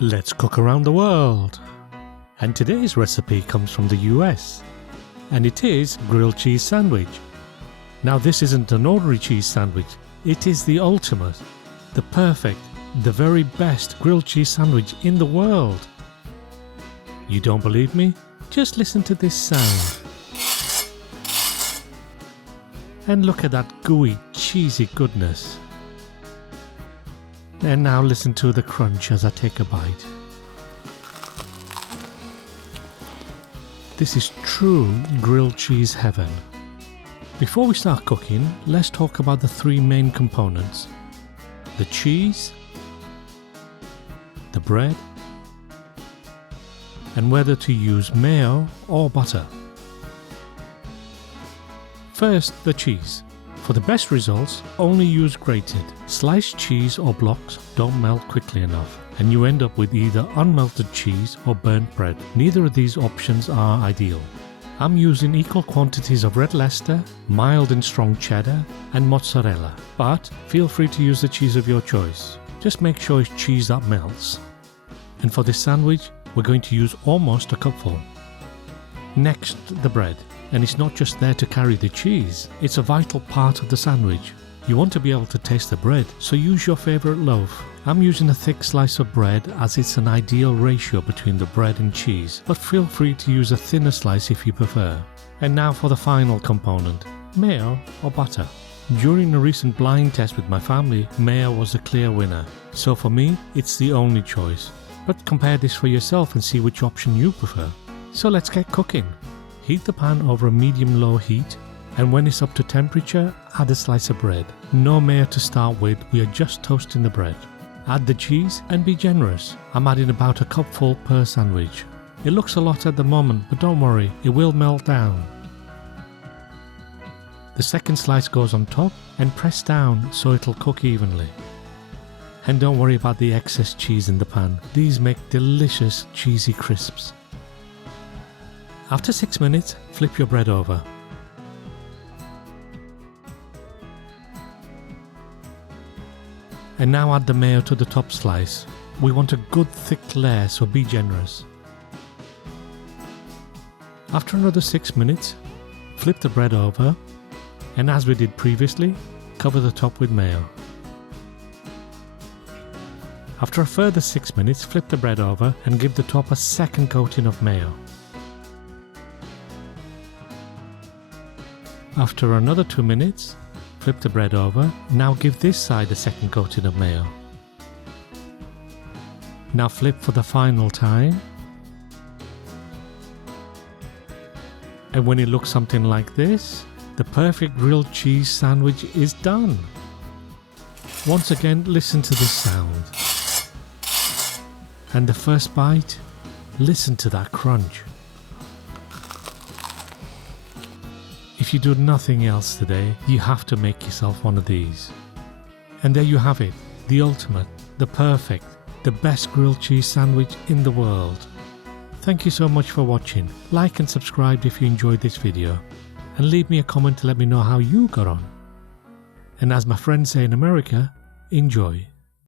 Let's cook around the world. And today's recipe comes from the US, and it is grilled cheese sandwich. Now this isn't an ordinary cheese sandwich, it is the ultimate, the perfect, the very best grilled cheese sandwich in the world. You don't believe me? Just listen to this sound. And look at that gooey, cheesy goodness. And now listen to the crunch as I take a bite. This is true grilled cheese heaven. Before we start cooking, let's talk about the three main components: the cheese, the bread, and whether to use mayo or butter. First, the cheese. For the best results, only use grated. Sliced cheese or blocks don't melt quickly enough, and you end up with either unmelted cheese or burnt bread. Neither of these options are ideal. I'm using equal quantities of red Leicester, mild and strong cheddar, and mozzarella, but feel free to use the cheese of your choice. Just make sure it's cheese that melts. And for this sandwich, we're going to use almost a cupful. Next, the bread. And it's not just there to carry the cheese, it's a vital part of the sandwich. You want to be able to taste the bread, so use your favourite loaf. I'm using a thick slice of bread as it's an ideal ratio between the bread and cheese, but feel free to use a thinner slice if you prefer. And now for the final component, mayo or butter. During a recent blind test with my family, mayo was a clear winner, so for me it's the only choice. But compare this for yourself and see which option you prefer. So let's get cooking. Heat the pan over a medium-low heat, and when it's up to temperature, add a slice of bread. No mayo to start with, we are just toasting the bread. Add the cheese and be generous. I'm adding about a cupful per sandwich. It looks a lot at the moment, but don't worry, it will melt down. The second slice goes on top and press down so it'll cook evenly. And don't worry about the excess cheese in the pan. These make delicious cheesy crisps. After 6 minutes, flip your bread over. And now add the mayo to the top slice. We want a good thick layer, so be generous. After another 6 minutes, flip the bread over, and as we did previously, cover the top with mayo. After a further 6 minutes, flip the bread over and give the top a second coating of mayo. After another 2 minutes, flip the bread over. Now give this side a second coating of mayo. Now flip for the final time. And when it looks something like this, the perfect grilled cheese sandwich is done. Once again, listen to the sound. And the first bite, listen to that crunch. If you do nothing else today, you have to make yourself one of these. And there you have it, the ultimate, the perfect, the best grilled cheese sandwich in the world. Thank you so much for watching. Like and subscribe if you enjoyed this video. And leave me a comment to let me know how you got on. And as my friends say in America, enjoy.